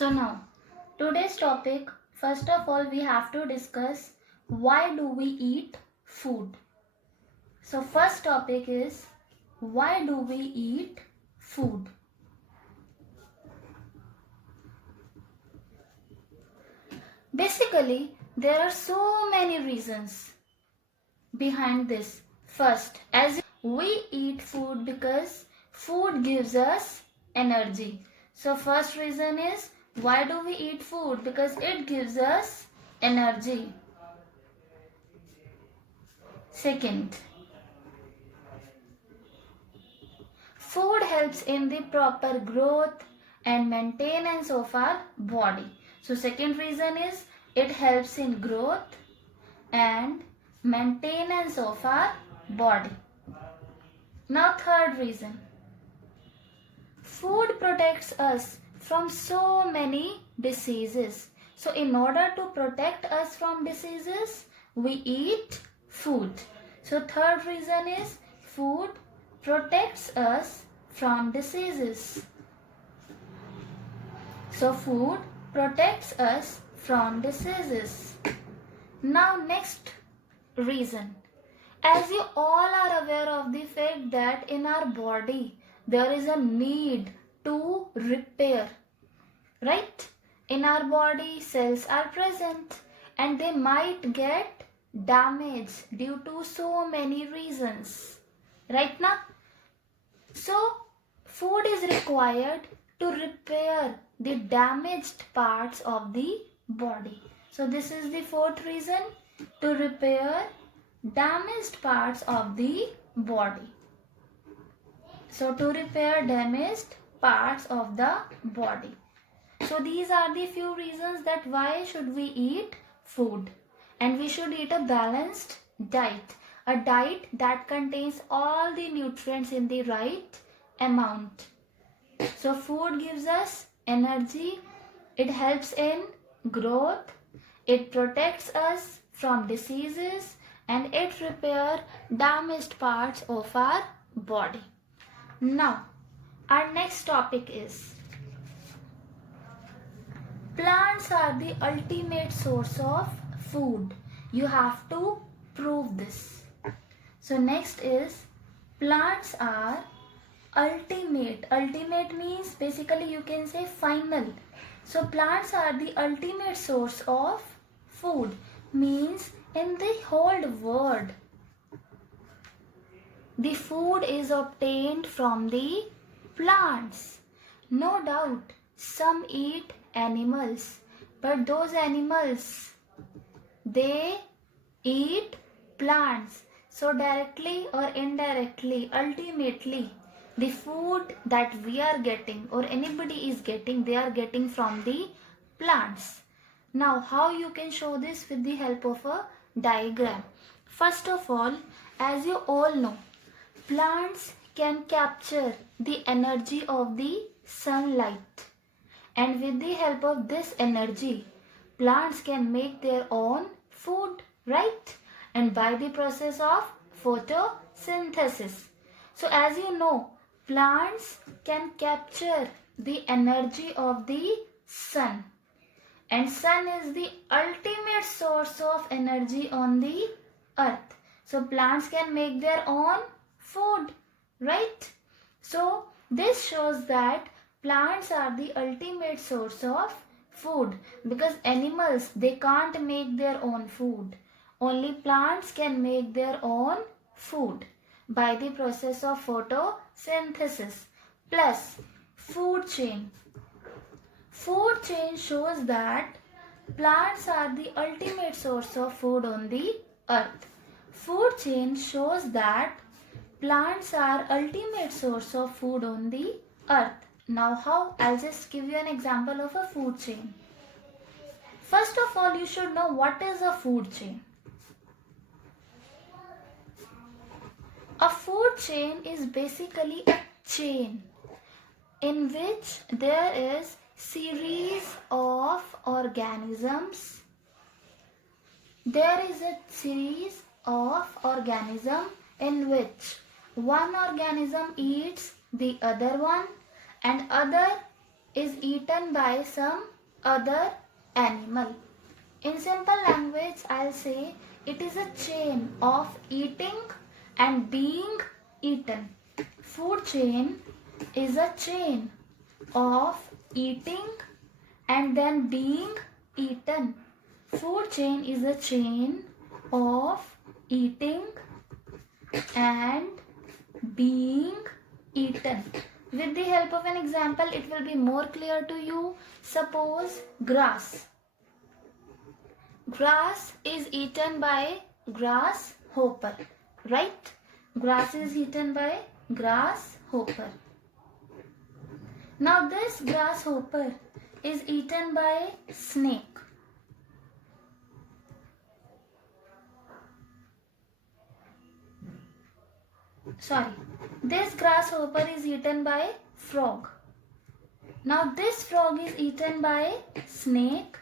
So now, today's topic, first of all, we have to discuss why do we eat food. So first topic is why do we eat food? Basically, there are so many reasons behind this. First, as we eat food because food gives us energy. So first reason is why do we eat food? Because it gives us energy. Second, food helps in the proper growth and maintenance of our body. So second reason is it helps in growth and maintenance of our body. Now third reason, food protects us from so many diseases. So in order to protect us from diseases, we eat food. So third reason is food protects us from diseases. So food protects us from diseases. Now next reason. As you all are aware of the fact that in our body there is a need to repair, right? In our body cells are present and they might get damaged due to so many reasons, right now? So food is required to repair the damaged parts of the body. So this is the fourth reason, to repair damaged parts of the body. So to repair damaged parts of the body. So these are the few reasons that why should we eat food. And we should eat a balanced diet. A diet that contains all the nutrients in the right amount. So food gives us energy. It helps in growth. It protects us from diseases. And it repairs damaged parts of our body. Now, our next topic is plants are the ultimate source of food. You have to prove this. So next is plants are ultimate. Ultimate means basically you can say final. So plants are the ultimate source of food. Means in the whole world, the food is obtained from the plants. No doubt, some eat animals, but those animals, they eat plants. So directly or indirectly, ultimately, the food that we are getting or anybody is getting, they are getting from the plants. Now, how you can show this with the help of a diagram? First of all, as you all know, plants can capture the energy of the sunlight, and with the help of this energy, plants can make their own food, right? And by the process of photosynthesis. So as you know, plants can capture the energy of the sun. And sun is the ultimate source of energy on the earth. So plants can make their own food, right? So this shows that plants are the ultimate source of food, because animals, they can't make their own food. Only plants can make their own food by the process of photosynthesis. Plus food chain. Food chain shows that plants are the ultimate source of food on the earth. Food chain shows that plants are ultimate source of food on the earth. Now how? I'll just give you an example of a food chain. First of all, you should know what is a food chain. A food chain is basically a chain in which there is series of organisms. There is a series of organisms in which one organism eats the other one and other is eaten by some other animal. In simple language, I'll say it is a chain of eating and being eaten. Food chain is a chain of eating and then being eaten. Food chain is a chain of eating and being eaten. With the help of an example, it will be more clear to you. Suppose grass. Grass is eaten by grasshopper, right? Grass is eaten by grasshopper. Now this grasshopper is eaten by snake. Sorry, this grasshopper is eaten by frog. Now this frog is eaten by snake,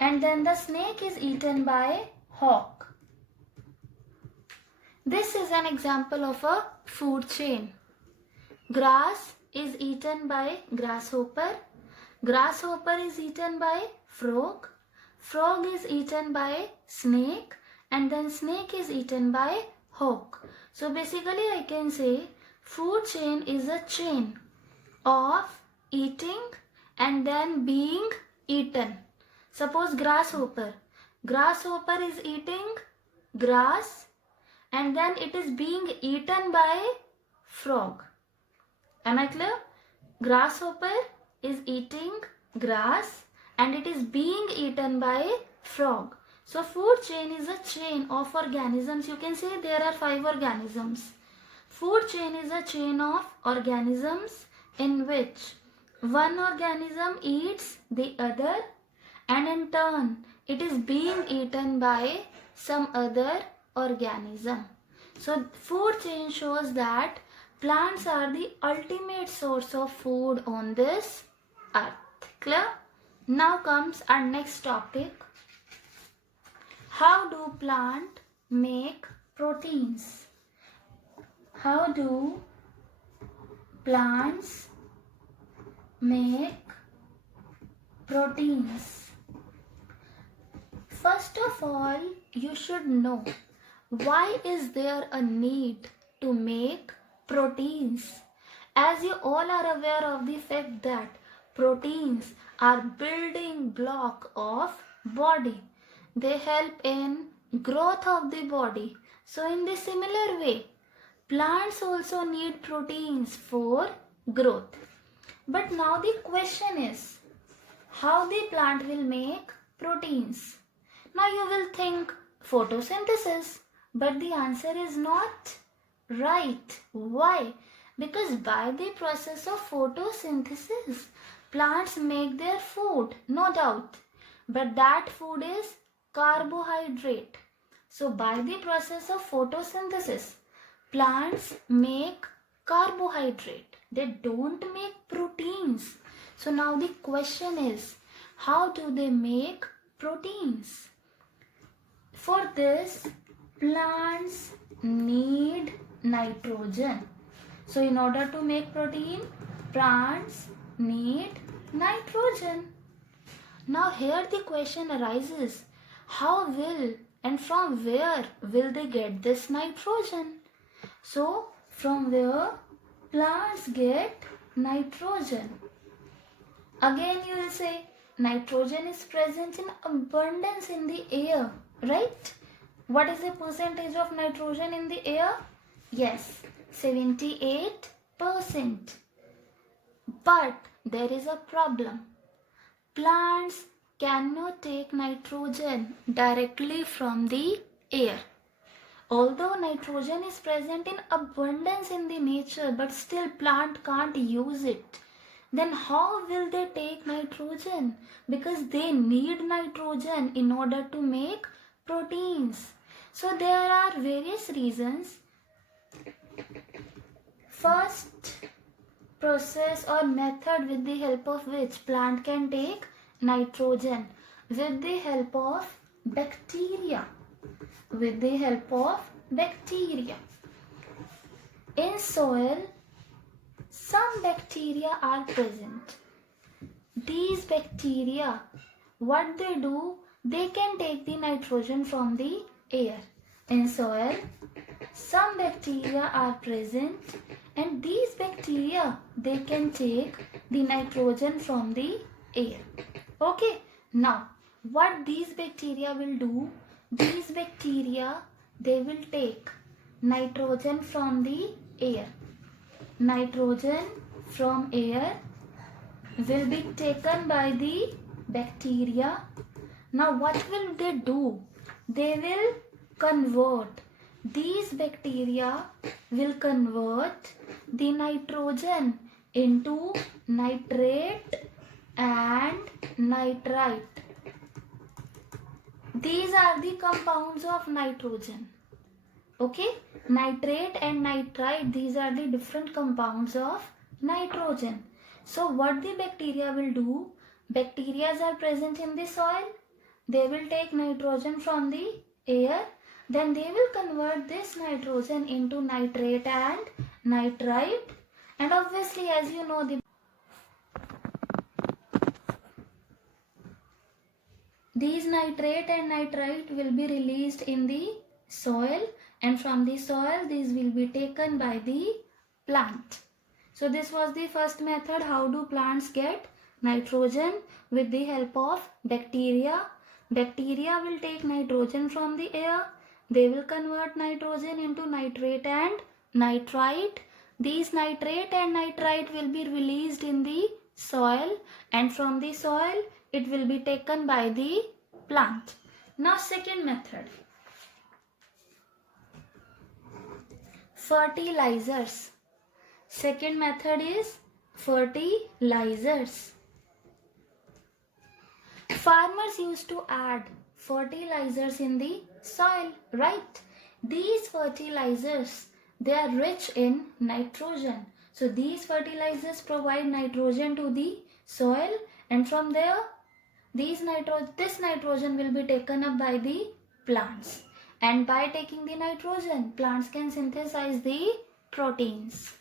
and then the snake is eaten by hawk. This is an example of a food chain. Grass is eaten by grasshopper. Grasshopper is eaten by frog. Frog is eaten by snake, and then snake is eaten by hawk. So basically I can say food chain is a chain of eating and then being eaten. Suppose grasshopper. Grasshopper is eating grass and then it is being eaten by frog. Am I clear? Grasshopper is eating grass and it is being eaten by frog. So food chain is a chain of organisms. You can say there are 5 organisms. Food chain is a chain of organisms in which one organism eats the other and in turn it is being eaten by some other organism. So food chain shows that plants are the ultimate source of food on this earth. Clear? Now comes our next topic. How do plants make proteins? How do plants make proteins? First of all, you should know why is there a need to make proteins. As you all are aware of the fact that proteins are building block of body. They help in growth of the body. So in the similar way, plants also need proteins for growth. But now the question is, how the plant will make proteins? Now you will think photosynthesis, but the answer is not right. Why? Because by the process of photosynthesis, plants make their food, no doubt. But that food is carbohydrate. So by the process of photosynthesis, plants make carbohydrate. They don't make proteins. So now the question is, how do they make proteins? For this, plants need nitrogen. So in order to make protein, plants need nitrogen. Now here the question arises, how will and from where will they get this nitrogen? So from where plants get nitrogen? Again you will say nitrogen is present in abundance in the air, right? What is the percentage of nitrogen in the air? Yes, 78%. But there is a problem. Plants cannot take nitrogen directly from the air. Although nitrogen is present in abundance in the nature, but still plant can't use it. Then how will they take nitrogen? Because they need nitrogen in order to make proteins. So there are various reasons. First process or method with the help of which plant can take nitrogen, with the help of bacteria. With the help of bacteria. In soil, some bacteria are present these bacteria, what they do, they can take the nitrogen from the air. In soil, some bacteria are present, and these bacteria, they can take the nitrogen from the air. Okay, now what these bacteria will do, these bacteria, they will take nitrogen from the air. Nitrogen from air will be taken by the bacteria. Now what will they do? They will convert, these bacteria will convert the nitrogen into nitrate and nitrite. These are the compounds of nitrogen. Okay, nitrate and nitrite, these are the different compounds of nitrogen. So what the bacteria will do, bacteria are present in the soil, they will take nitrogen from the air, then they will convert this nitrogen into nitrate and nitrite, and obviously, as you know, these nitrate and nitrite will be released in the soil, and from the soil these will be taken by the plant. So this was the first method, how do plants get nitrogen with the help of bacteria. Bacteria will take nitrogen from the air, they will convert nitrogen into nitrate and nitrite. These nitrate and nitrite will be released in the soil, and from the soil it will be taken by the plant. Now second method, fertilizers. Second method is fertilizers. Farmers used to add fertilizers in the soil, right? These fertilizers, they are rich in nitrogen. So these fertilizers provide nitrogen to the soil, and from there this nitrogen will be taken up by the plants. And by taking the nitrogen, plants can synthesize the proteins.